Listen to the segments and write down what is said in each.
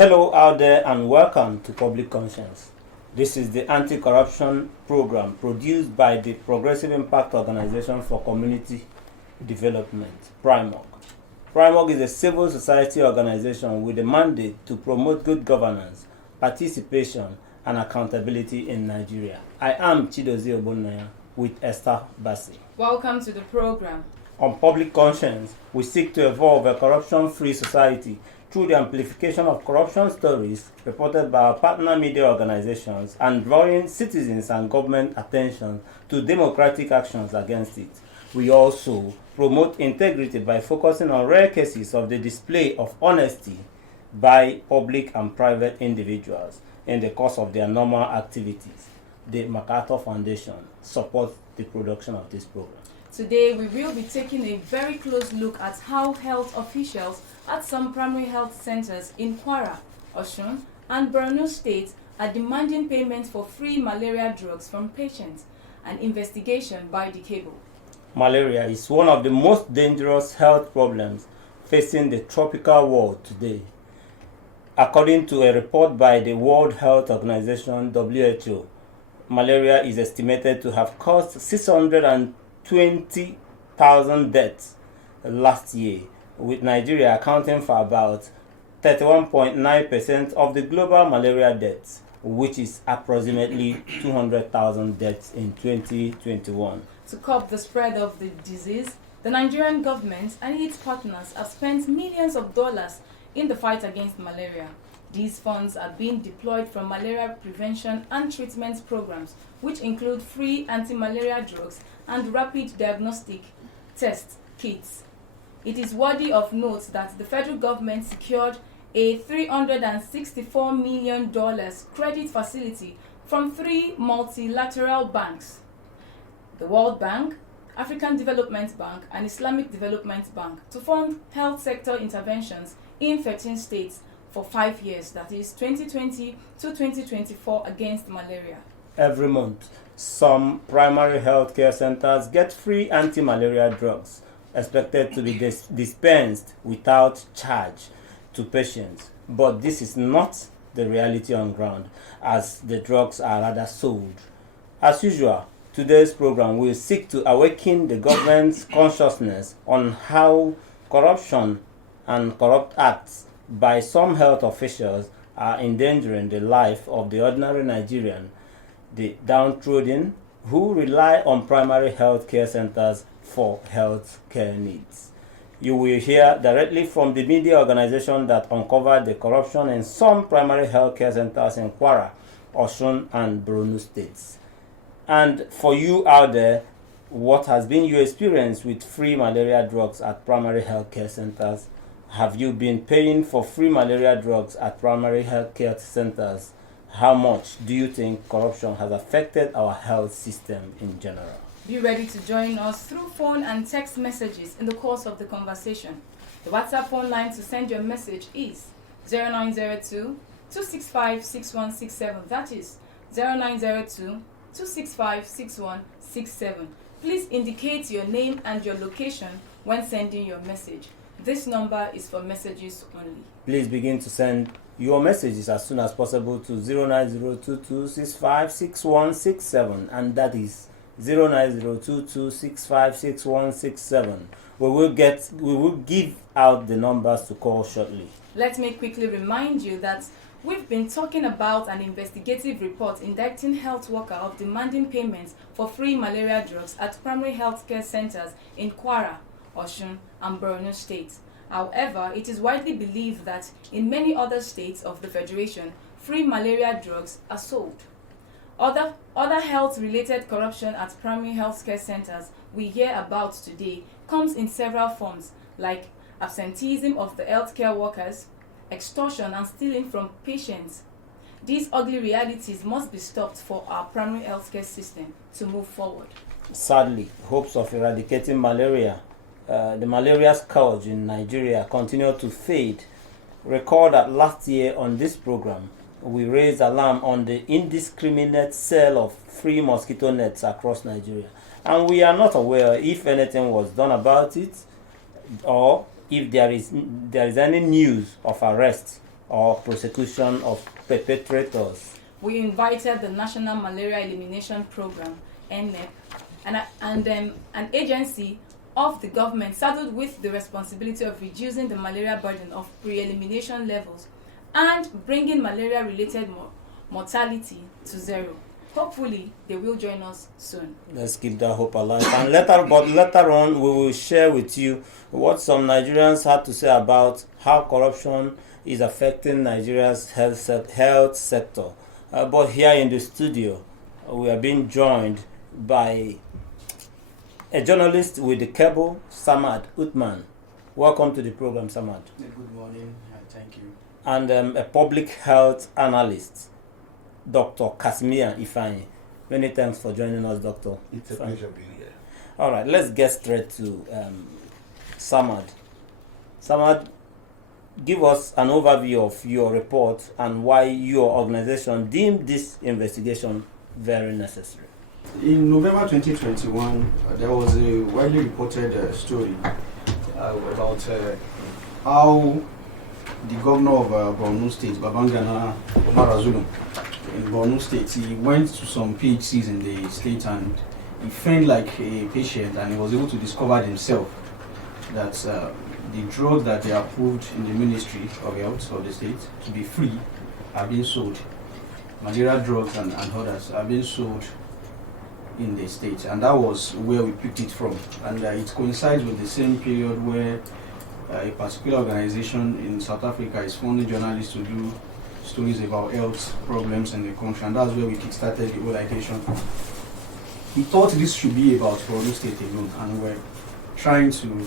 Hello out there and welcome to Public Conscience. This is the anti-corruption program produced by the Progressive Impact Organization for Community Development, PRIMOG. PRIMOG is a civil society organization with a mandate to promote good governance, participation, and accountability in Nigeria. I am Chidozie Ogbonnaya with Esther Bassi. Welcome to the program. On Public Conscience, we seek to evolve a corruption-free society through the amplification of corruption stories reported by our partner media organizations and drawing citizens and government attention to democratic actions against it. We also promote integrity by focusing on rare cases of the display of honesty by public and private individuals in the course of their normal activities. The MacArthur Foundation supports the production of this program. Today, we will be taking a very close look at how health officials at some primary health centers in Kwara, Osun, and Borno State are demanding payment for free malaria drugs from patients, an investigation by the cable. Malaria is one of the most dangerous health problems facing the tropical world today. According to a report by the World Health Organization, WHO, malaria is estimated to have caused 620,000 deaths last year, with Nigeria accounting for about 31.9% of the global malaria deaths, which is approximately 200,000 deaths in 2021. To curb the spread of the disease, the Nigerian government and its partners have spent millions of dollars in the fight against malaria. These funds are being deployed from malaria prevention and treatment programs, which include free anti-malaria drugs and rapid diagnostic test kits. It is worthy of note that the federal government secured a $364 million credit facility from three multilateral banks: the World Bank, African Development Bank, and Islamic Development Bank, to fund health sector interventions in 13 states for 5 years, that is 2020 to 2024, against malaria. Every month, some primary health care centers get free anti-malaria drugs, expected to be dispensed without charge to patients. But this is not the reality on ground, as the drugs are rather sold. As usual, today's program will seek to awaken the government's consciousness on how corruption and corrupt acts by some health officials are endangering the life of the ordinary Nigerian, the downtrodden, who rely on primary health care centers for health care needs. You will hear directly from the media organization that uncovered the corruption in some primary health care centers in Kwara, Osun, and Borno states. And for you out there, what has been your experience with free malaria drugs at primary health care centers? Have you been paying for free malaria drugs at primary health care centers? How much do you think corruption has affected our health system in general? Be ready to join us through phone and text messages in the course of the conversation. The WhatsApp phone line to send your message is 0902 265 6167. That is 0902 265 6167. Please indicate your name and your location when sending your message. This number is for messages only. Please begin to send your messages as soon as possible to 09022656167, and that is 09022656167. We will give out the numbers to call shortly. Let me quickly remind you that we've been talking about an investigative report indicting health workers of demanding payments for free malaria drugs at primary health care centers in Kwara, Osun, and Borno states. However, it is widely believed that in many other states of the Federation, free malaria drugs are sold. Other health-related corruption at primary health care centers we hear about today comes in several forms, like absenteeism of the healthcare workers, extortion, and stealing from patients. These ugly realities must be stopped for our primary healthcare system to move forward. Sadly, hopes of eradicating malaria, the malaria scourge in Nigeria, continue to fade. Recall that last year on this program, we raised alarm on the indiscriminate sale of free mosquito nets across Nigeria, and we are not aware if anything was done about it or if there is any news of arrests or prosecution of perpetrators. We invited the National Malaria Elimination Program, NNEP, and an agency of the government saddled with the responsibility of reducing the malaria burden of pre-elimination levels and bringing malaria-related mortality to zero. Hopefully, they will join us soon. Let's keep that hope alive. And later on, we will share with you what some Nigerians had to say about how corruption is affecting Nigeria's health sector. But here in the studio, we are being joined by a journalist with the cable, Samad Uthman. Welcome to the program, Samad. Good morning. Thank you. And a public health analyst, Dr. Kasimia Ifeanyi. Many thanks for joining us, Doctor. It's a pleasure being here. All right, let's get straight to Samad. Samad, give us an overview of your report and why your organization deemed this investigation very necessary. In November 2021, there was a widely reported story about how the governor of Borno State, Babangana Umar Zulum, in Borno State, he went to some PHCs in the state and he feigned like a patient, and he was able to discover himself that the drugs that they approved in the Ministry of Health of the state to be free are being sold. Malaria drugs and others are being sold in the state, and that was where we picked it from. And it coincides with the same period where a particular organization in South Africa is funding journalists to do stories about health problems in the country, and that's where we kickstarted the whole allegation. We thought this should be about Borno State alone, and we're trying to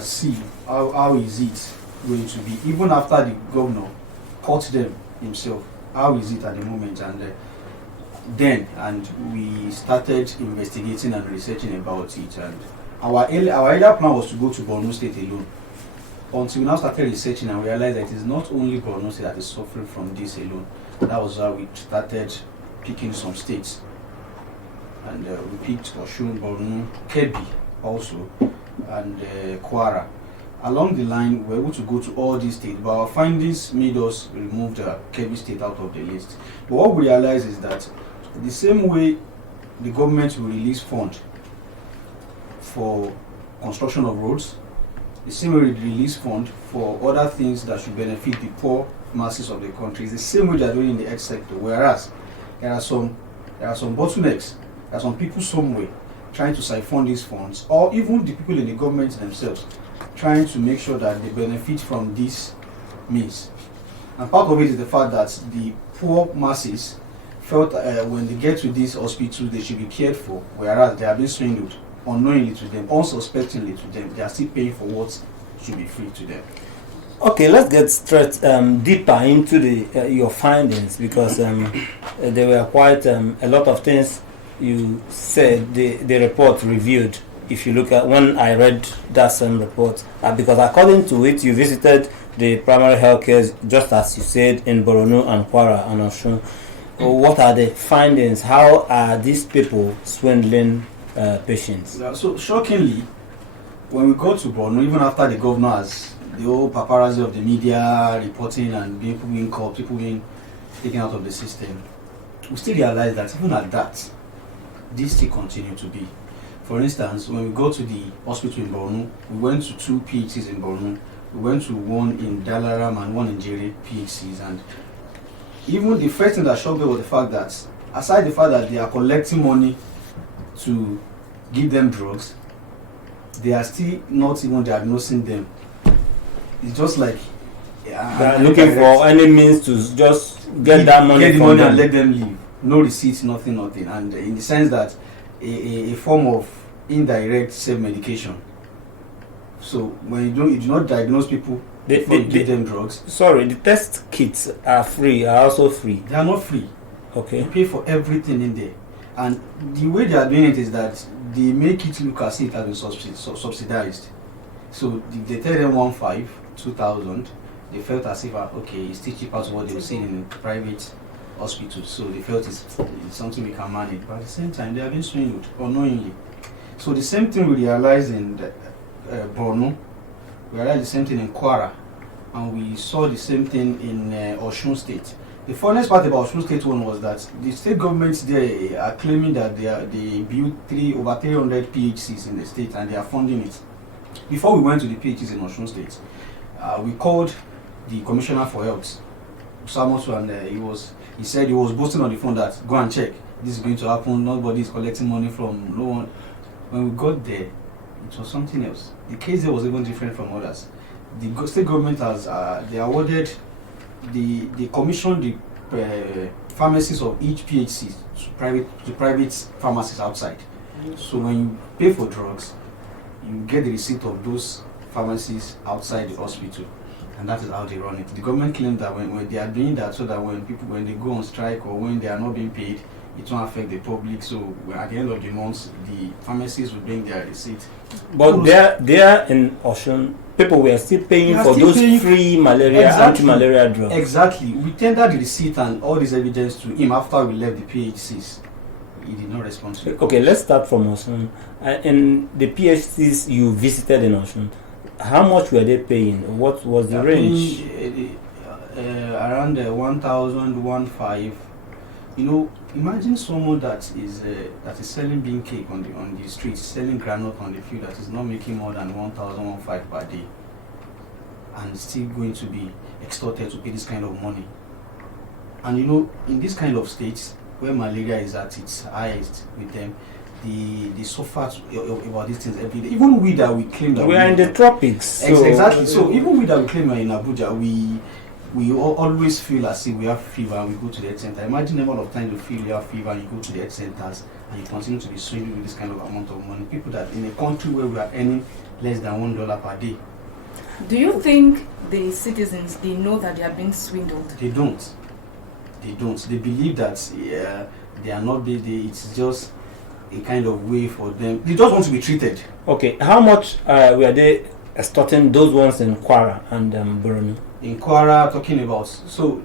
see how is it going to be, even after the governor caught them himself, how is it at the moment. And we started investigating and researching about it, and our earlier plan was to go to Borno State alone, until we now started researching and realized that it is not only Borno State that is suffering from this alone. That was how we started picking some states, and we picked Osun, Borno, Kebbi also, and Kwara. Along the line, we were able to go to all these states, but our findings made us remove the Kebbi State out of the list. But what we realized is that the same way the government will release funds for construction of roads, the same way we release funds for other things that should benefit the poor masses of the country, is the same way they are doing in the health sector. Whereas there are some bottlenecks, there are some people somewhere trying to siphon these funds, or even the people in the government themselves trying to make sure that they benefit from these means. And part of it is the fact that the poor masses felt when they get to these hospitals they should be cared for, whereas they are being swindled unknowingly to them, unsuspectingly to them. They are still paying for what should be free to them. Okay, let's get straight deeper into your findings, because there were quite a lot of things you said the report reviewed. If you look at, when I read that same report, because according to it, you visited the primary health care, just as you said, in Borno and Kwara and Osun. What are the findings? How are these people swindling patients? So shockingly, when we go to Borno, even after the governor has the whole paparazzi of the media reporting and people being caught, people being taken out of the system, we still realize that even at that, this still continue to be. For instance, when we go to the hospital in Borno, we went to 2 PHCs in Borno, we went to one in Dalaram and one in Jere PHCs, and even the first thing that shocked me was the fact that, aside the fact that they are collecting money to give them drugs, they are still not even diagnosing them. It's just like they are looking for any means to just get that money the from money them and let them leave. No receipts, nothing. And in the sense that a form of indirect self-medication. So when you do not diagnose people before you give them drugs. Sorry, the test kits are also free. They are not free. Okay. You pay for everything in there. And the way they are doing it is that they make it look as if it has been subsidized. So they tell them 1,500, 2,000. They felt as if, okay, it's still cheaper to what they were seeing in private hospitals. So they felt it's something we can manage. But at the same time, they have been swindled unknowingly. So the same thing we realized in Borno, we realized the same thing in Kwara. and we saw the same thing in Osun State. The funniest part about Osun State one was that the state governments there are claiming that they built over 300 PHCs in the state and they are funding it. Before we went to the PHCs in Osun State, we called the Commissioner for Health, Samosu, and he said he was boasting on the phone that go and check, this is going to happen, nobody is collecting money from no one. When we got there, it was something else. The case there was even different from others. The state government has they awarded they commissioned the pharmacies of each PHC to private pharmacies outside. So when you pay for drugs, you get the receipt of those pharmacies outside the hospital, and that is how they run it. The government claims that when they are doing that, so that when they go on strike or when they are not being paid, it won't affect the public. So at the end of the month, the pharmacies will bring their receipt. But there in Osun, people were still paying for those free malaria, anti-malaria drugs. Exactly. We tendered the receipt and all this evidence to him after we left the PHCs. He did not respond to it. Okay, let's start from Osun. In the PHCs you visited in Osun, how much were they paying? What was the range? Around 1,015. You know, imagine someone that is selling bean cake on the streets, selling granite on the field, that is not making more than 1,015 per day, and still going to be extorted to pay this kind of money. And you know, in this kind of states where malaria is at its highest with them, they suffer about these things every day. Even we that we claim that we are in the tropics. So exactly. So even we that we claim we are in Abuja, we always feel as if we have fever and we go to the health center. Imagine the amount of time you feel you have fever and you go to the health centers and you continue to be swinging with this kind of amount of money. People that in a country where we are earning less than $1 per day. Do you think the citizens, they know that they are being swindled? They don't. They believe that they are not. It's just a kind of way for them. They just want to be treated. Okay, how much were they extorting those ones in Kwara and Borno? In Kwara, talking about, so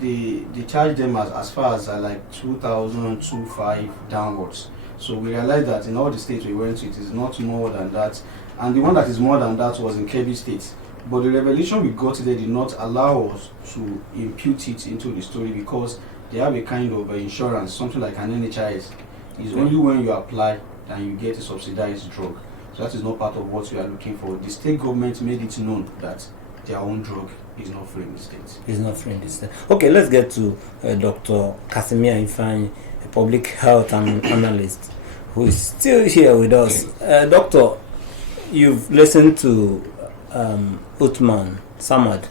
they charge them as far as like 2,025 downwards. So we realized that in all the states we went to, it is not more than that. And the one that is more than that was in Kebbi State. But the revelation we got today did not allow us to impute it into the story because they have a kind of insurance, something like an NHIS. It's only when you apply that you get a subsidized drug. So that is not part of what we are looking for. The state government made it known that their own drug is not free in the state. It's not free in the state. Okay, let's get to Dr. Casimir Ifeanyi, a public health analyst, who is still here with us. Doctor, you've listened to Uthman Samad,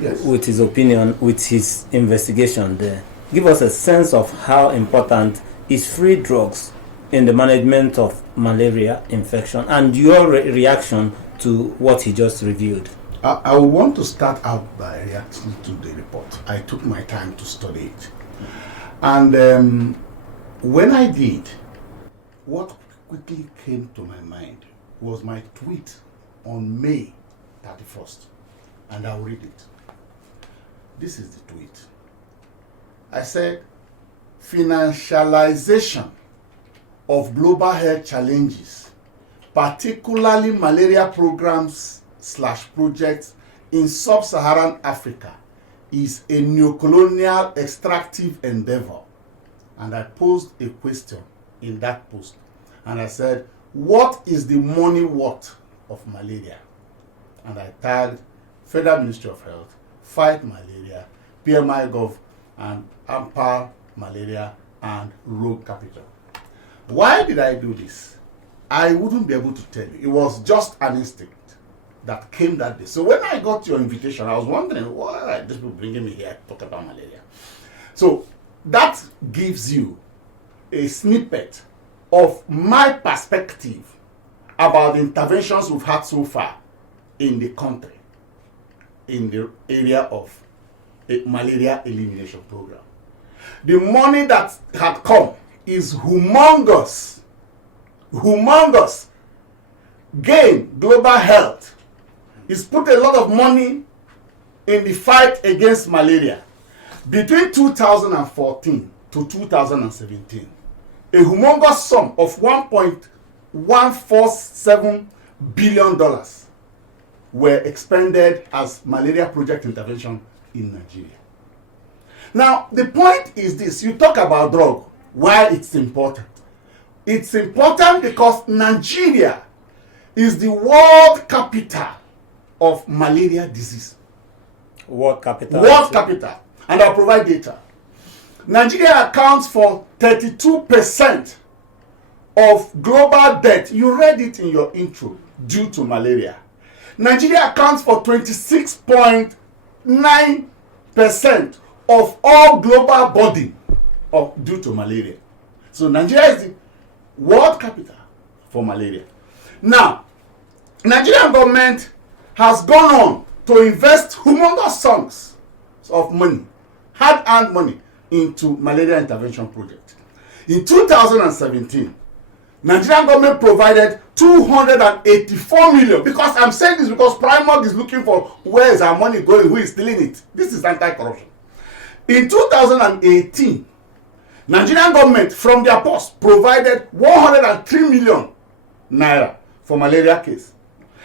yes, with his opinion, with his investigation there. Give us a sense of how important is free drugs in the management of malaria infection and your reaction to what he just revealed. I would want to start out by reacting to the report. I took my time to study it. And when I did, what quickly came to my mind was my tweet on May 31st. And I'll read it. This is the tweet. I said, financialization of global health challenges, particularly malaria programs/projects in sub-Saharan Africa, is a neocolonial extractive endeavor. And I posed a question in that post. And I said, what is the money worth of malaria? And I tagged Federal Ministry of Health, Fight Malaria, PMI Gov, and Ampar Malaria and Rogue Capital. Why did I do this? I wouldn't be able to tell you. It was just an instinct that came that day. So when I got your invitation, I was wondering, why are these people bringing me here to talk about malaria? So that gives you a snippet of my perspective about the interventions we've had so far in the country, in the area of a malaria elimination program. The money that had come is humongous. Humongous. Gain global health. It's put a lot of money in the fight against malaria. Between 2014 to 2017, a humongous sum of $1.147 billion were expended as malaria project intervention in Nigeria. Now, the point is this. You talk about drug, why it's important. It's important because Nigeria is the world capital of malaria disease. World capital. World capital. And I'll provide data. Nigeria accounts for 32% of global death. You read it in your intro, due to malaria. Nigeria accounts for 26.9% of all global burden due to malaria. So Nigeria is the world capital for malaria. Now, Nigerian government has gone on to invest humongous sums of money, hard-earned money, into malaria intervention project. In 2017, Nigerian government provided 284 million. Because I'm saying this because Primark is looking for where is our money going, who is stealing it. This is anti-corruption. In 2018, Nigerian government from their purse provided 103 million naira for malaria case.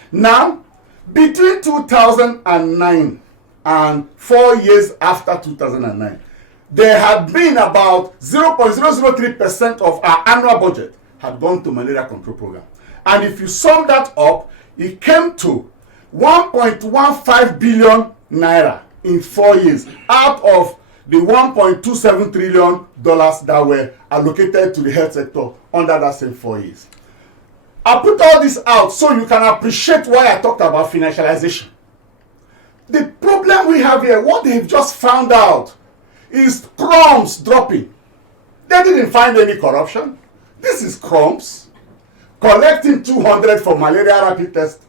Now, between 2009 and 4 years after 2009, there had been about 0.003% of our annual budget had gone to malaria control program. And if you sum that up, it came to 1.15 billion naira in 4 years out of the $1.27 trillion that were allocated to the health sector under that same 4 years. I put all this out so you can appreciate why I talked about financialization. The problem we have here, what they've just found out, is crumbs dropping. They didn't find any corruption. This is crumbs. Collecting 200 for malaria rapid test,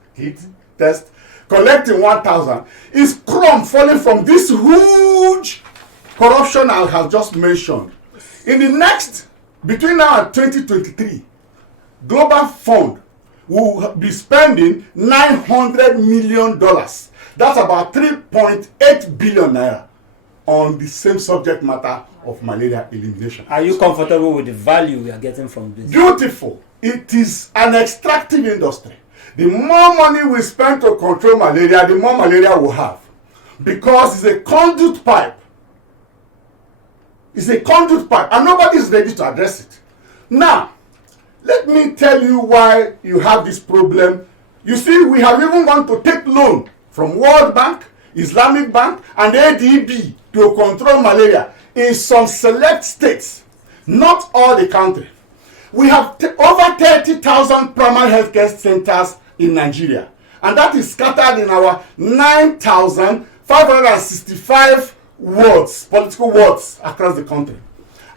collecting 1,000 is crumb falling from this huge corruption I have just mentioned. In the next, between now and 2023, Global Fund will be spending $900 million. That's about 3.8 billion naira on the same subject matter of malaria elimination. Are you comfortable with the value we are getting from this? Beautiful. It is an extractive industry. The more money we spend to control malaria, the more malaria we'll have. Because it's a conduit pipe. It's a conduit pipe, and nobody is ready to address it. Now, let me tell you why you have this problem. You see, we have even gone to take loan from World Bank, Islamic Bank, and ADB to control malaria in some select states, not all the country. We have over 30,000 primary healthcare centers in Nigeria, and that is scattered in our 9,565 wards, political wards across the country.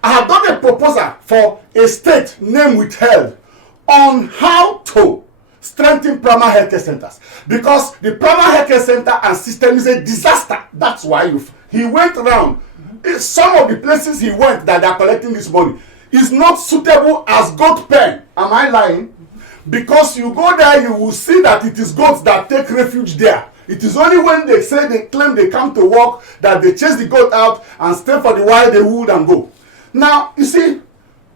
I have done a proposal for a state name withheld on how to strengthen primary healthcare centers, because the primary healthcare center and system is a disaster. That's why he went around. Some of the places he went that they are collecting this money is not suitable as goat pen. Am I lying? Because you go there, you will see that it is goats that take refuge there. It is only when they say they claim they come to work that they chase the goat out and stay for the while they would and go. Now, you see,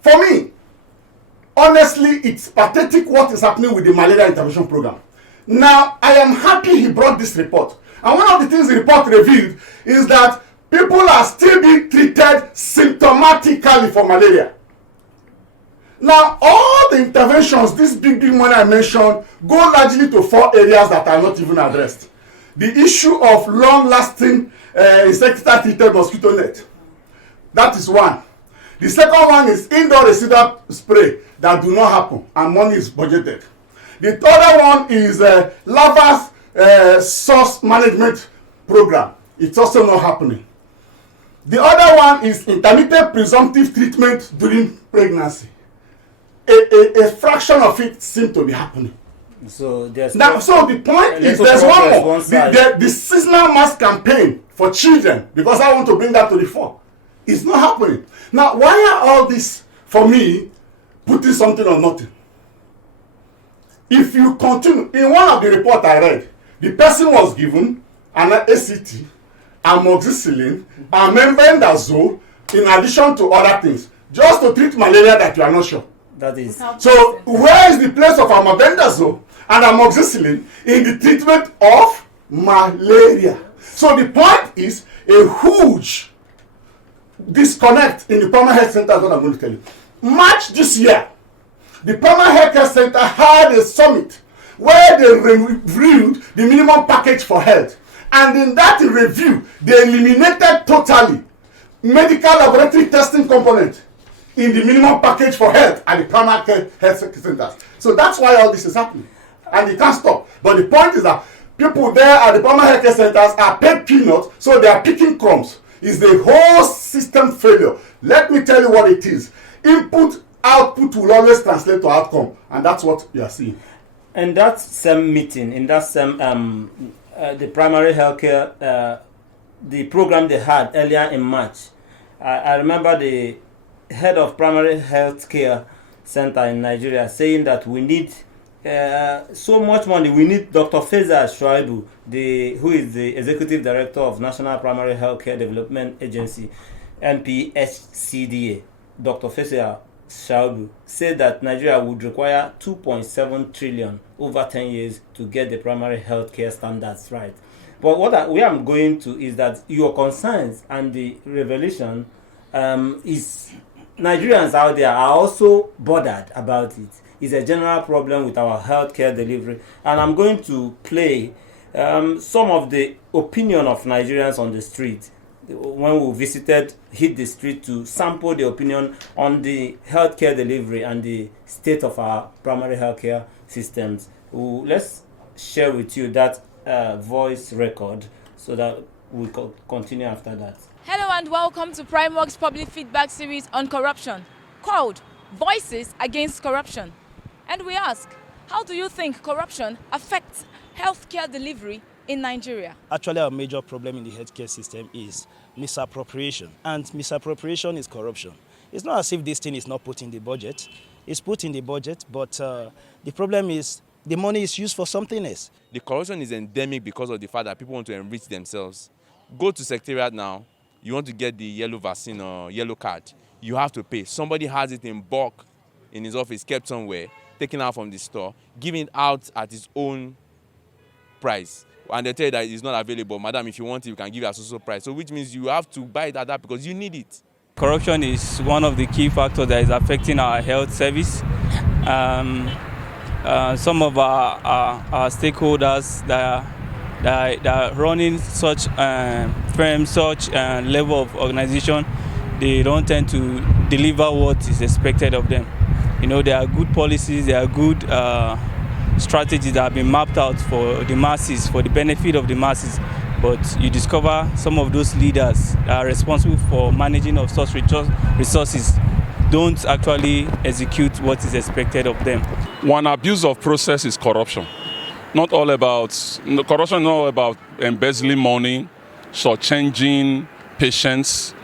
for me, honestly, it's pathetic what is happening with the malaria intervention program. Now, I am happy he brought this report. And one of the things the report revealed is that people are still being treated symptomatically for malaria. Now, all the interventions, this big money I mentioned, go largely to 4 areas that are not even addressed. The issue of long-lasting insecticide-treated mosquito net. That is one. The second one is indoor residual spray that do not happen, and money is budgeted. The third one is larva source management program. It's also not happening. The other one is intermittent presumptive treatment during pregnancy. A fraction of it seems to be happening. So there's so the point is there's one more. The seasonal mass campaign for children, because I want to bring that to the fore, is not happening. Now, why are all this, for me, putting something on nothing? If you continue, in one of the reports I read, the person was given an ACT, amoxicillin, and mebendazole, in addition to other things, just to treat malaria that you are not sure. That is. So, where is the place of mebendazole and amoxicillin in the treatment of malaria. So the point is a huge disconnect in the primary health center is what I'm going to tell you. March this year, the primary health care center had a summit where they reviewed the minimum package for health. And in that review, they eliminated totally medical laboratory testing component in the minimum package for health at the primary care health centers. So that's why all this is happening. And it can't stop. But the point is that people there at the primary health care centers are paid peanuts, so they are picking crumbs. It's the whole system failure. Let me tell you what it is. Input, output will always translate to outcome. And that's what you are seeing. In that same meeting, in that same the primary healthcare, the program they had earlier in March, I remember the head of primary healthcare center in Nigeria saying that we need so much money. We need Dr. Feza Shuaibu, who is the executive director of National Primary Healthcare Development Agency, NPHCDA. Dr. Feza Shuaibu said that Nigeria would require 2.7 trillion over 10 years to get the primary healthcare standards right. But where I'm going to is that your concerns and the revelation is Nigerians out there are also bothered about it. It's a general problem with our healthcare delivery. And I'm going to play some of the opinion of Nigerians on the street when we hit the street to sample the opinion on the healthcare delivery and the state of our primary healthcare systems. Let's share with you that voice record so that we can continue after that. Hello and welcome to Primark's public feedback series on corruption, called Voices Against Corruption. And we ask, how do you think corruption affects healthcare delivery in Nigeria? Actually, our major problem in the healthcare system is misappropriation. And misappropriation is corruption. It's not as if this thing is not put in the budget. It's put in the budget, but the problem is the money is used for something else. The corruption is endemic because of the fact that people want to enrich themselves. Go to Secretariat now, you want to get the yellow vaccine or yellow card, you have to pay. Somebody has it in bulk in his office, kept somewhere, taken out from the store, giving it out at his own price. And they tell you that it's not available. Madam, if you want it, you can give it at social price. So which means you have to buy it at that because you need it. Corruption is one of the key factors that is affecting our health service. Some of our stakeholders that are running such firms, such level of organization, they don't tend to deliver what is expected of them. You know, there are good policies, there are good strategies that have been mapped out for the masses, for the benefit of the masses. But you discover some of those leaders that are responsible for managing of such resources don't actually execute what is expected of them. One abuse of process is corruption. Corruption is not all about embezzling money, shortchanging patients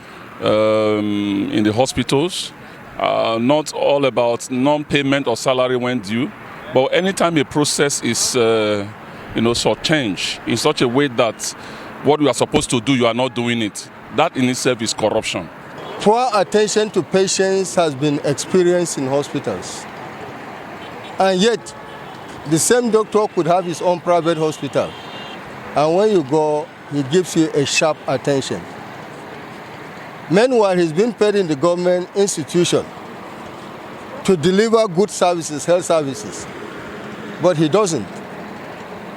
in the hospitals. Not all about non-payment of salary when due. But anytime a process is shortchanged in such a way that what you are supposed to do, you are not doing it, that in itself is corruption. Poor attention to patients has been experienced in hospitals. And yet, the same doctor could have his own private hospital. And when you go, he gives you a sharp attention. Meanwhile, he's been paid in the government institution to deliver good services, health services. But he doesn't.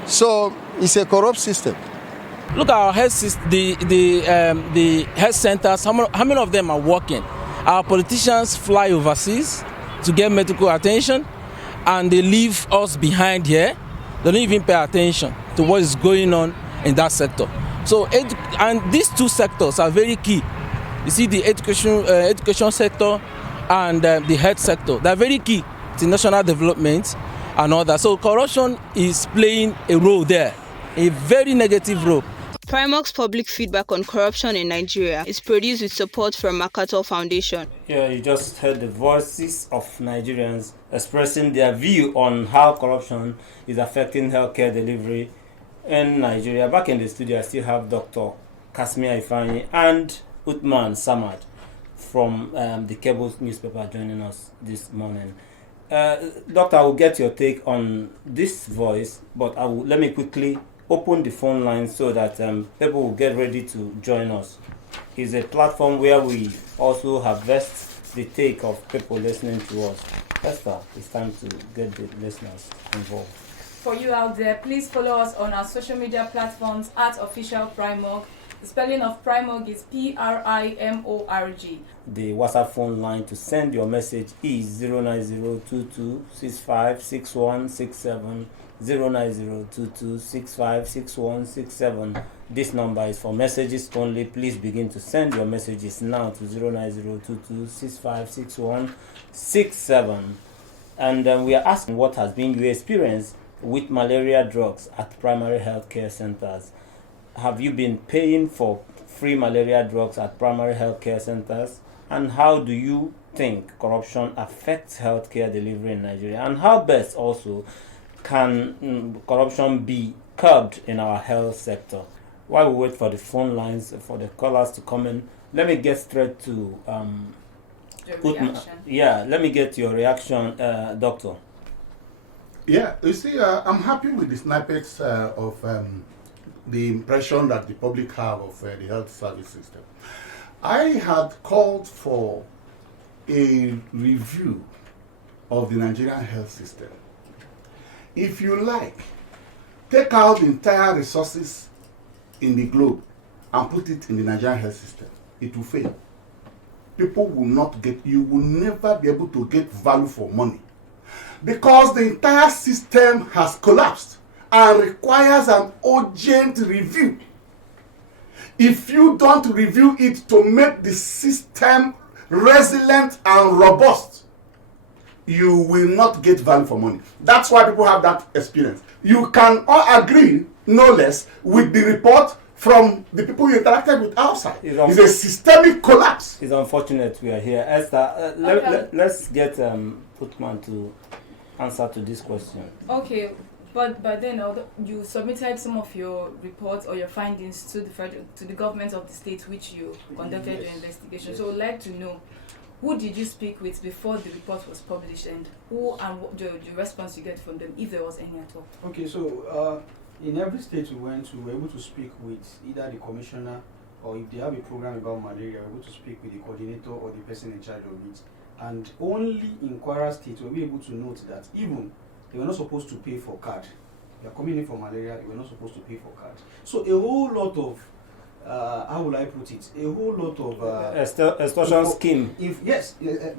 So it's a corrupt system. Look at our health system, the health centers. How many of them are working? Our politicians fly overseas to get medical attention, and they leave us behind here. They don't even pay attention to what is going on in that sector. So, and these two sectors are very key. You see, the education sector and the health sector, they're very key to national development and all that. So corruption is playing a role there, a very negative role. Primark's public feedback on corruption in Nigeria is produced with support from MacArthur Foundation. Yeah, you just heard the voices of Nigerians expressing their view on how corruption is affecting healthcare delivery in Nigeria. Back in the studio, I still have Dr. Kasmia Ifeanyi and Uthman Samad from the Cable newspaper joining us this morning. Doctor, I will get your take on this voice, but let me quickly open the phone line so that people will get ready to join us. It's a platform where we also harvest the take of people listening to us. Esther, it's time to get the listeners involved. For you out there, please follow us on our social media platforms at Official Primorg. The spelling of Primorg is Primorg. The WhatsApp phone line to send your message is 09022656167, 09022656167. This number is for messages only. Please begin to send your messages now to 09022656167. And we are asking what has been your experience with malaria drugs at primary health care centers. Have you been paying for free malaria drugs at primary health care centers? And how do you think corruption affects healthcare delivery in Nigeria? And how best also can corruption be curbed in our health sector? While we wait for the phone lines, for the callers to come in, let me get straight to let me get your reaction, Doctor. Yeah, you see, I'm happy with the snippets of the impression that the public have of the health service system. I had called for a review of the Nigerian health system. If you like, take out the entire resources in the globe and put it in the Nigerian health system. It will fail. People will not get, you will never be able to get value for money, because the entire system has collapsed and requires an urgent review. If you don't review it to make the system resilient and robust, you will not get value for money. That's why people have that experience. You can all agree, no less, with the report from the people you interacted with outside. It's a systemic collapse. It's unfortunate we are here. Esther, let's get Putman to answer to this question. Okay, but then you submitted some of your reports or your findings to the government of the state which you conducted your investigation. Yes. So I'd like to know, who did you speak with before the report was published, and who and what the response you get from them, if there was any at all? Okay, so in every state we went to, we were able to speak with either the commissioner, or if they have a program about malaria, we were able to speak with the coordinator or the person in charge of it. And only in Kwara State were we able to note that even they were not supposed to pay for card. They are coming in for malaria, they were not supposed to pay for card. So a whole lot of, how will I put it? A whole lot of extortion scheme.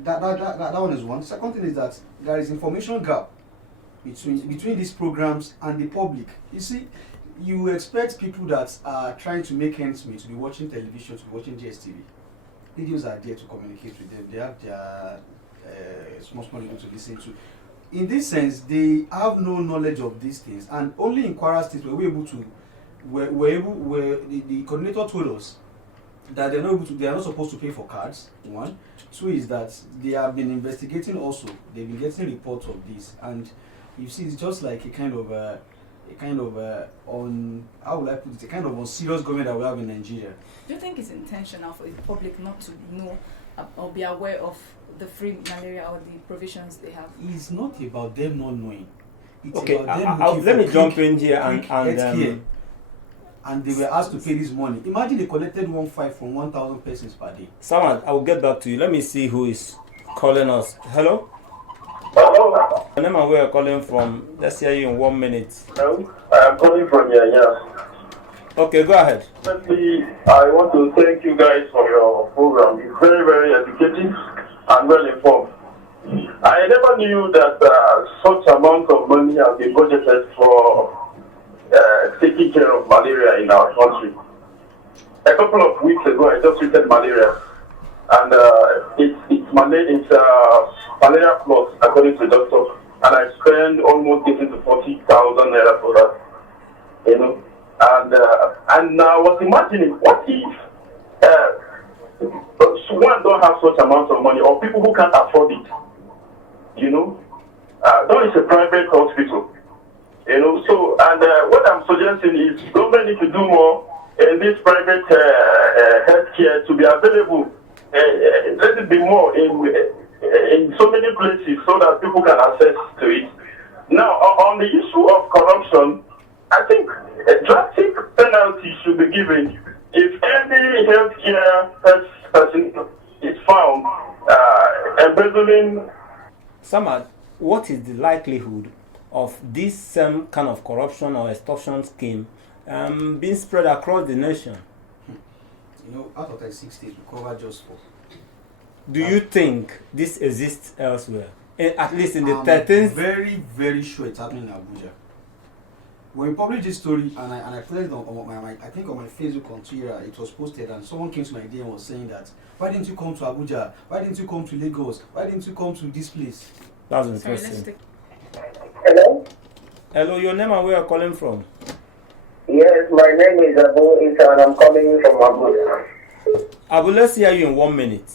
That one is one. Second thing is that there is information gap between these programs and the public. You see, you expect people that are trying to make ends meet to be watching television, to be watching GSTV. Radios are there to communicate with them. They have their small people to listen to. In this sense, they have no knowledge of these things, and only in Kwara State were we able to. The coordinator told us that they are not supposed to pay for cards. One, two is that they have been investigating. Also, they've been getting reports of this, and you see, it's just like a kind of on, how will I put it, a kind of unserious government that we have in Nigeria. Do you think it's intentional for the public not to know or be aware of the free malaria or the provisions they have? It's not about them not knowing. It's okay, about them let me jump in here and they were asked to pay this money. Imagine they collected 1.5 from 1,000 persons per day. Someone, I will get back to you. Let me see who is calling us. Hello? Hello? The name and where you're calling from. Let's hear you in 1 minute. Hello? I'm calling from Yanya. Okay, go ahead. Firstly, I want to thank you guys for your program. It's very, very educative and well informed. I never knew that such amount of money has been budgeted for taking care of malaria in our country. A couple of weeks ago, I just treated malaria, and it's malaria plus, according to the doctor, and I spend almost getting to 40,000 naira for that, you know. And I was imagining, what if one don't have such amount of money, or people who can't afford it, you know? Though it's a private hospital, you know. So, and what I'm suggesting is government need to do more in this private healthcare to be available. Let it be more in in so many places so that people can access to it. Now, on the issue of corruption, I think a drastic penalty should be given if any healthcare person is found embezzling. Samad, what is the likelihood of this same kind of corruption or extortion scheme being spread across the nation? You know, out of 36 states, we cover just 4. Do you think this exists elsewhere? At least in the I'm 13th? very, very sure it's happening in Abuja. When we published this story, and I put it on my I think on my Facebook on Twitter, it was posted, and someone came to my DM and was saying that, why didn't you come to Abuja? Why didn't you come to Lagos? Why didn't you come to this place? That's interesting. Hello? Hello, your name and where you're calling from? Yes, my name is Abu Isa and I'm calling from Abuja. Abu, let's hear you in 1 minute.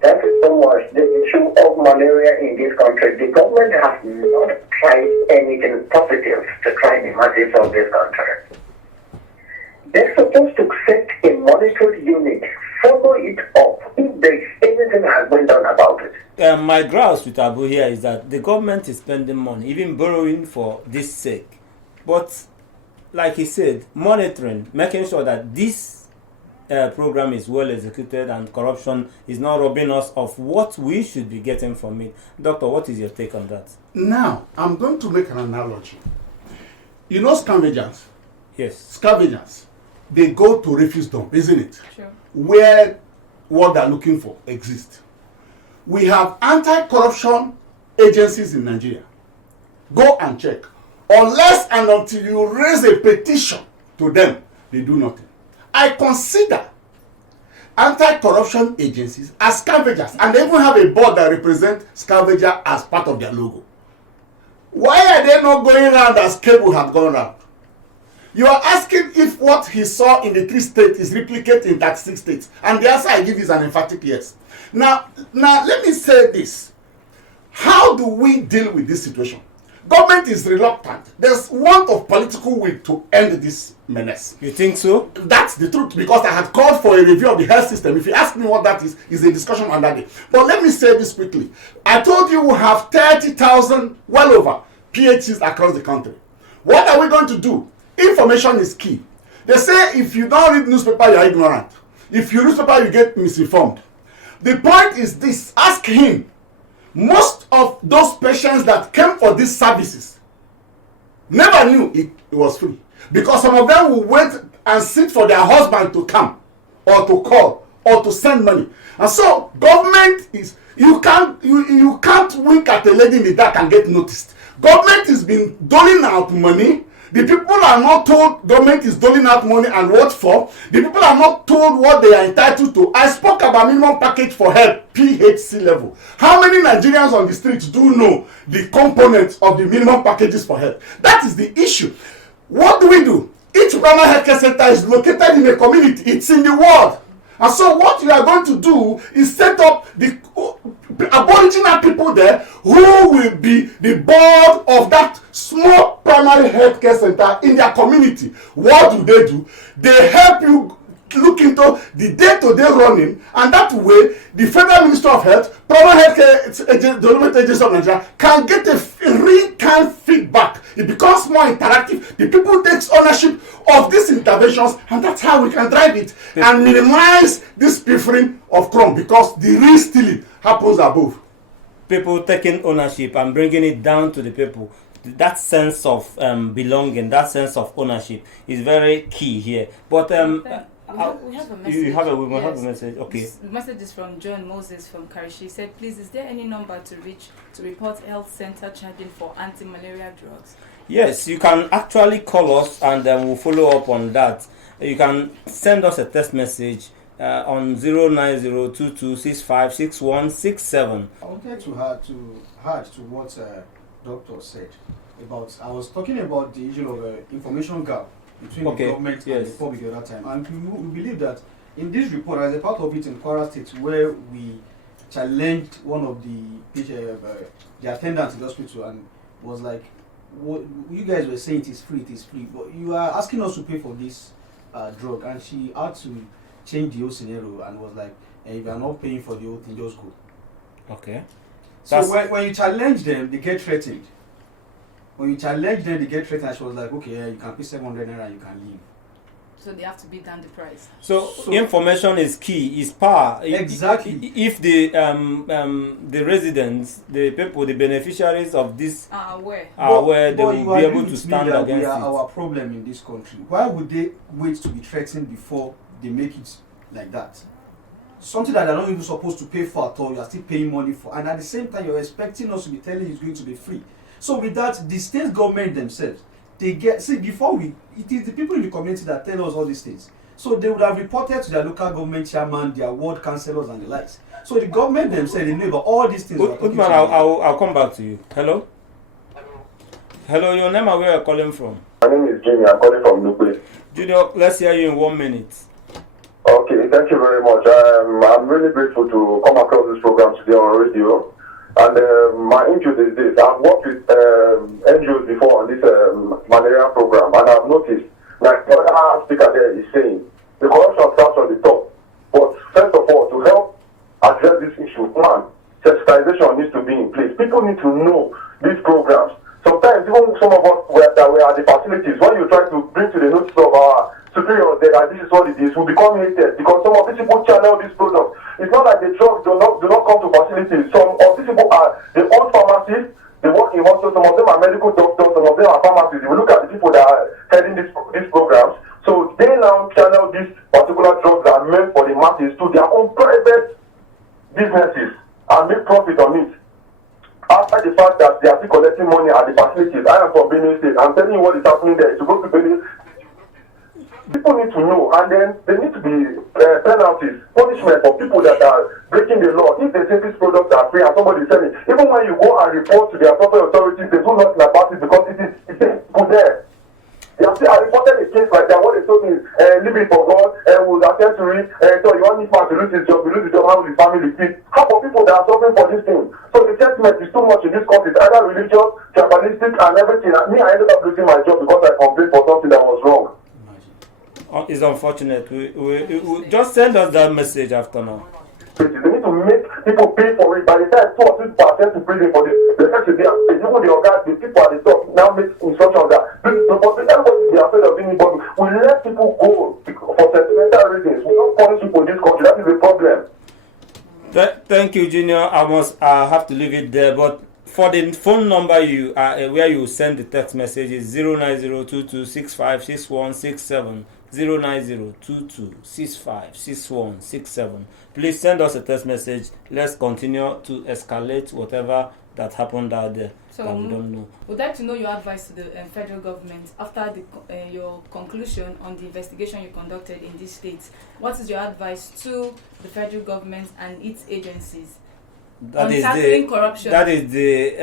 Thank you so much. The issue of malaria in this country, the government has not tried anything positive to try the masses of this country. They're supposed to set a monitoring unit, follow it up if there is anything has been done about it. My grouse with Abu here is that the government is spending money, even borrowing for this sake. But, like he said, monitoring, making sure that this program is well executed and corruption is not robbing us of what we should be getting from it. Doctor, what is your take on that? Now, I'm going to make an analogy. You know scavengers? Yes. Scavengers, they go to refuse dump, isn't it? Sure. Where what they're looking for exists. We have anti-corruption agencies in Nigeria. Go and check. Unless and until you raise a petition to them, they do nothing. I consider anti-corruption agencies as scavengers, and they even have a board that represents scavenger as part of their logo. Why are they not going around as Cable had gone around? You are asking if what he saw in the 3 states is replicated in 36 states, and the answer I give is an emphatic yes. Now let me say this. How do we deal with this situation? Government is reluctant. There's want of political will to end this menace. You think so? That's the truth, because I had called for a review of the health system. If you ask me what that is a discussion on that day. But let me say this quickly. I told you we have 30,000, well over, PhDs across the country. What are we going to do? Information is key. They say if you don't read newspaper, you are ignorant. If you read newspaper, you get misinformed. The point is this. Ask him. Most of those patients that came for these services never knew it was free, because some of them will wait and sit for their husband to come or to call or to send money. And so government is, you can't wink at a lady in the dark and get noticed. Government has been doling out money. The people are not told government is doling out money and what for. The people are not told what they are entitled to. I spoke about minimum package for help, PHC level. How many Nigerians on the streets do know the components of the minimum packages for help? That is the issue. What do? Each primary healthcare center is located in a community. It's in the world. And so what you are going to do is set up the aboriginal people there who will be the board of that small primary healthcare center in their community. What do? They help you look into the day-to-day running, and that way the Federal Minister of Health, primary healthcare development agency of Nigeria can get a real-time feedback. It becomes more interactive. The people takes ownership of these interventions, and that's how we can drive it and minimize this pilfering of crumb, because the real stealing happens above. People taking ownership and bringing it down to the people. That sense of belonging, that sense of ownership is very key here. But we have a message. We have a message. Okay. This message is from John Moses from Karishi. He said, please, is there any number to reach to report health center charging for anti-malaria drugs? Yes, you can actually call us, and then we'll follow up on that. You can send us a text message on 09022656167. I wanted to add to what Doctor said about. I was talking about the issue of information gap between the government and the public at that time, and we believe that in this report, as a part of it in Kwara State, where we challenged one of the attendants in the hospital, and was like, what you guys were saying, it is free, but you are asking us to pay for this drug, and she had to change the whole scenario and was like, if you are not paying for the whole thing, just go. Okay. So when you challenge them, they get threatened. When you challenge them, they get threatened. She was like, okay, yeah, you can pay 700 naira, you can leave. So they have to beat down the price. So information is key, is power. Exactly. If the residents, the people, the beneficiaries of this are aware, they will be able to stand against it. Our problem in this country. Why would they wait to be threatened before they make it like that? Something that they're not even supposed to pay for at all, you are still paying money for, and at the same time you're expecting us to be telling you it's going to be free. So with that, the state government themselves, it is the people in the community that tell us all these things. So they would have reported to their local government chairman, their ward councillors and the likes. So the government themselves, they know about all these things. Utman, I'll come back to you. Hello? Hello, your name and where you're calling from? My name is Jimmy, I'm calling from Nukwe. Junior, let's hear you in 1 minute. Okay, thank you very much. I'm really grateful to come across this program today on radio. And my interest is this. I've worked with NGOs before on this malaria program, and I've noticed, like the other speaker there is saying, the corruption starts from the top. But first of all, to help address this issue, sensitization needs to be in place. People need to know these programs. Sometimes even some of us that were at the facilities, when you try to bring to the notice of our superiors that this is what it is, will become hated because some of these people channel these products. It's not like the drugs do not come to facilities. Some of these people are they own pharmacies, they work in hospitals, some of them are medical doctors, some of them are pharmacists. If you look at the people that are heading these programs, so they now channel these particular drugs that are meant for the masses to their own private businesses and make profit on it. After the fact that they are still collecting money at the facilities, I am from Benue State. I'm telling you what is happening there. It's supposed to be people need to know, and then there need to be penalties, punishment for people that are breaking the law. If they say these products are free and somebody is selling, even when you go and report to the appropriate authorities, they do nothing about it because it is people there. I reported a case like that. What they told me is, leave it for God, we'll attend to it. So you want this man to lose his job, how will his family fit? How about people that are suffering for this thing? So the sentiment is too much in this country. It's either religious, tribalistic, and everything. And me, I ended up losing my job because I complained for something that was wrong. It's unfortunate. We just send us that message after now. They need to make people pay for it. By the time 2 or 3% to prison for this, the first day, even the organs, the people at the top now make instructions that everybody will be afraid of anybody. We let people go for sentimental reasons. We don't punish people in this country. That is the problem. Thank you, Junior. I have to leave it there. But for the phone number where you send the text message is 09022656167. 09022656167. Please send us a text message. Let's continue to escalate whatever that happened out there that we don't know. Would like to know your advice to the federal government after your conclusion on the investigation you conducted in these states. What is your advice to the federal government and its agencies on tackling corruption? That is the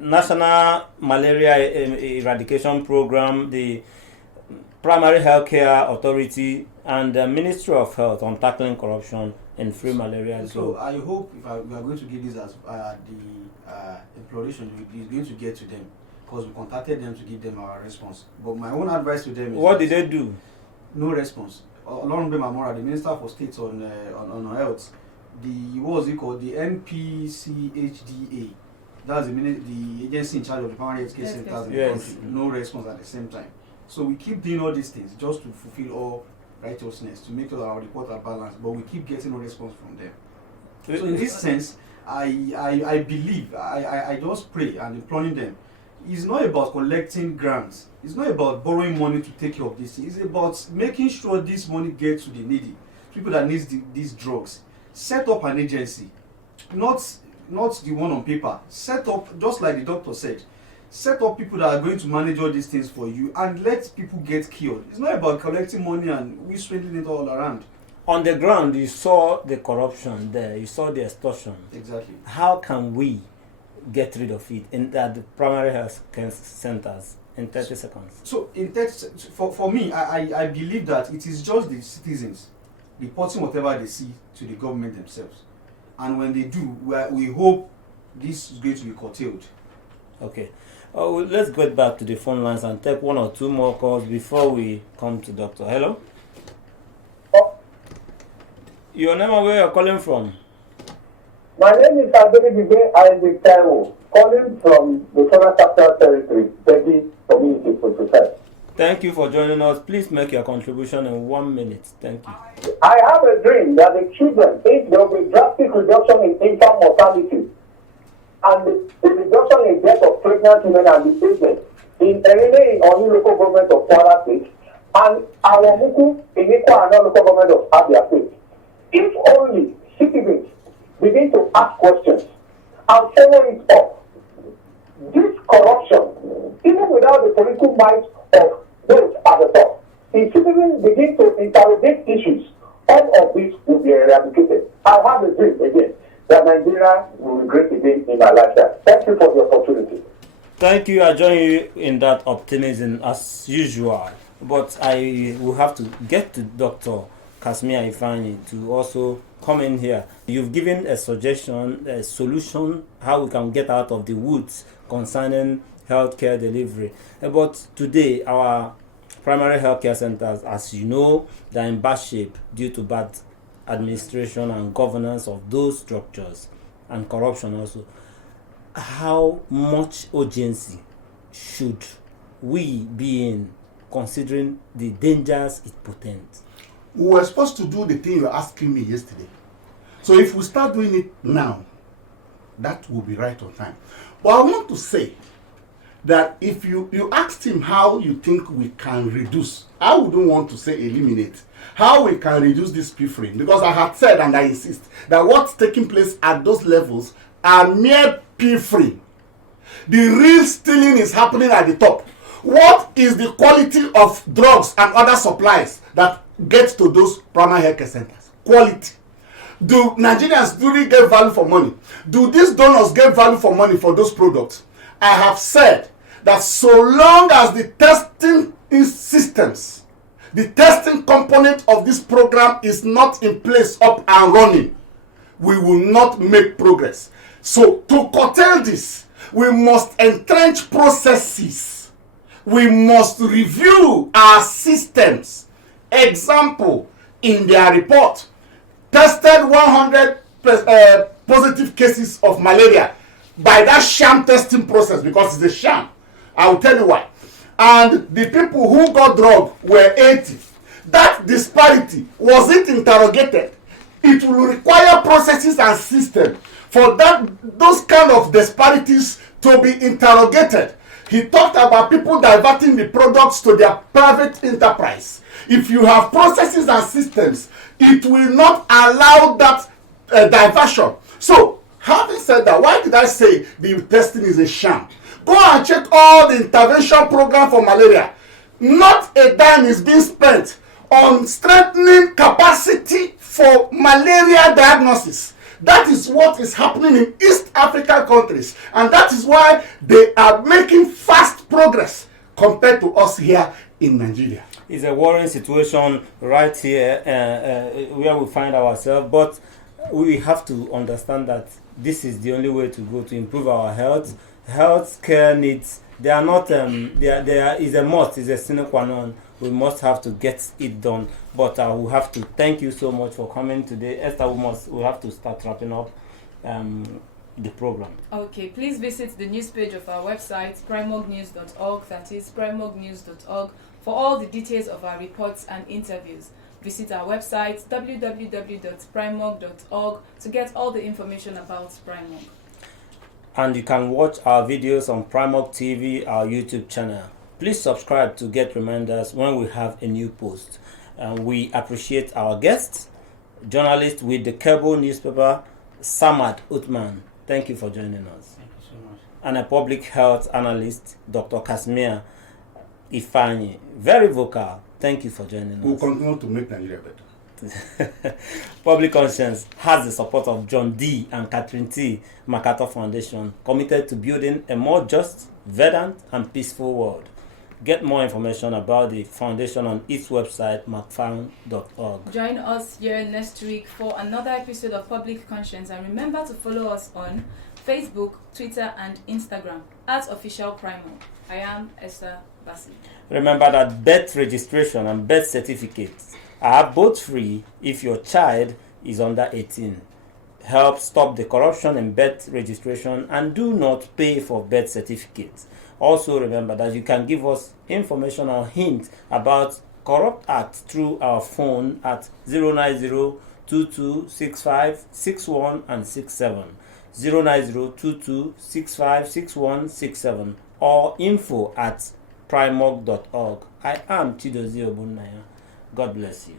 National Malaria Eradication Program, the Primary Healthcare Authority, and the Ministry of Health on tackling corruption in free malaria. So I hope if we are going to give this as the imploration, is going to get to them because we contacted them to give them our response. But my own advice to them is what did they do? No response. Along with Mamora, the Minister for State on Health, what was it called? The NPCHDA. That's the agency in charge of the primary health care centers in the country. No response at the same time. So we keep doing all these things just to fulfill all righteousness, to make sure that our reports are balanced, but we keep getting no response from them. So in this sense, I believe, I just pray and imploring them. It's not about collecting grants. It's not about borrowing money to take care of this thing. It's about making sure this money gets to the needy, people that need these drugs. Set up an agency, not the one on paper. Set up, just like the doctor said, set up people that are going to manage all these things for you and let people get cured. It's not about collecting money and we swindling it all around. On the ground, you saw the corruption there. You saw the extortion. Exactly. How can we get rid of it at the primary health care centers in 30 seconds? So, for me, I believe that it is just the citizens reporting whatever they see to the government themselves. And when they do, we hope this is going to be curtailed. Okay. Let's get back to the phone lines and take 1 or 2 more calls before we come to Doctor. Hello? Your name and where you're calling from? My name is Adelibibe Isaac Taiwo, calling from the Southern Capital Territory, Bebi Community for Society. Thank you for joining us. Please make your contribution in 1 minute. Thank you. I have a dream that the children, if there will be drastic reduction in infant mortality and the reduction in death of pregnant women and the aged in Erine in Oni local government of Kwara State and Awamuku in Ikwa and local government of Abia State, if only citizens begin to ask questions and follow it up, this corruption, even without the political might of those at the top, if citizens begin to interrogate issues, all of this will be eradicated. I have a dream again that Nigeria will be great again in my lifetime. Thank you for the opportunity. Thank you. I join you in that optimism as usual. But I will have to get to Dr. Kasmia Ifeanyi to also come in here. You've given a suggestion, a solution, how we can get out of the woods concerning healthcare delivery. But today, our primary healthcare centers, as you know, they're in bad shape due to bad administration and governance of those structures and corruption also. How much urgency should we be in considering the dangers it portends? We were supposed to do the thing you were asking me yesterday. So if we start doing it now, that will be right on time. But I want to say that if you asked him how you think we can reduce, I wouldn't want to say eliminate, how we can reduce this pilfering, because I have said and I insist that what's taking place at those levels are mere pilfering. The real stealing is happening at the top. What is the quality of drugs and other supplies that get to those primary healthcare centers? Quality. Do Nigerians really get value for money? Do these donors get value for money for those products? I have said that so long as the testing systems, the testing component of this program is not in place, up and running, we will not make progress. So to curtail this, we must entrench processes. We must review our systems. Example, in their report, tested 100 positive cases of malaria by that sham testing process, because it's a sham. I will tell you why. And the people who got drug were 80. That disparity, was it interrogated? It will require processes and systems for those kind of disparities to be interrogated. He talked about people diverting the products to their private enterprise. If you have processes and systems, it will not allow that diversion. So, having said that, why did I say the testing is a sham? Go and check all the intervention program for malaria. Not a dime is being spent on strengthening capacity for malaria diagnosis. That is what is happening in East African countries, and that is why they are making fast progress compared to us here in Nigeria. It's a worrying situation right here where we find ourselves, but we have to understand that this is the only way to go to improve our health. Health care needs, they are not, there is a must, is a sine qua non. We must have to get it done. But I will have to thank you so much for coming today. Esther, we have to start wrapping up the program. Okay, please visit the news page of our website, primognews.org, that is primognews.org, for all the details of our reports and interviews. Visit our website, www.primog.org, to get all the information about Primog. And you can watch our videos on Primog TV, our YouTube channel. Please subscribe to get reminders when we have a new post. And we appreciate our guests, journalist with the Cable newspaper, Samad Uthman. Thank you for joining us. Thank you so much. And a public health analyst, Dr. Kasmia Ifeanyi. Very vocal. Thank you for joining us. We'll continue to make Nigeria better. Public Conscience has the support of John D. and Catherine T. MacArthur Foundation, committed to building a more just, verdant, and peaceful world. Get more information about the foundation on its website, macfound.org. Join us here next week for another episode of Public Conscience, and remember to follow us on Facebook, Twitter, and Instagram at Official Primog. I am Esther Bassi. Remember that birth registration and birth certificates are both free if your child is under 18. help stop the corruption in birth registration, and do not pay for birth certificates. Also remember that you can give us information or hints about corrupt acts through our phone at 090226561 and 67, 09022656167, or info@primorg.org. I am Chidozie Obunnaya. God bless you.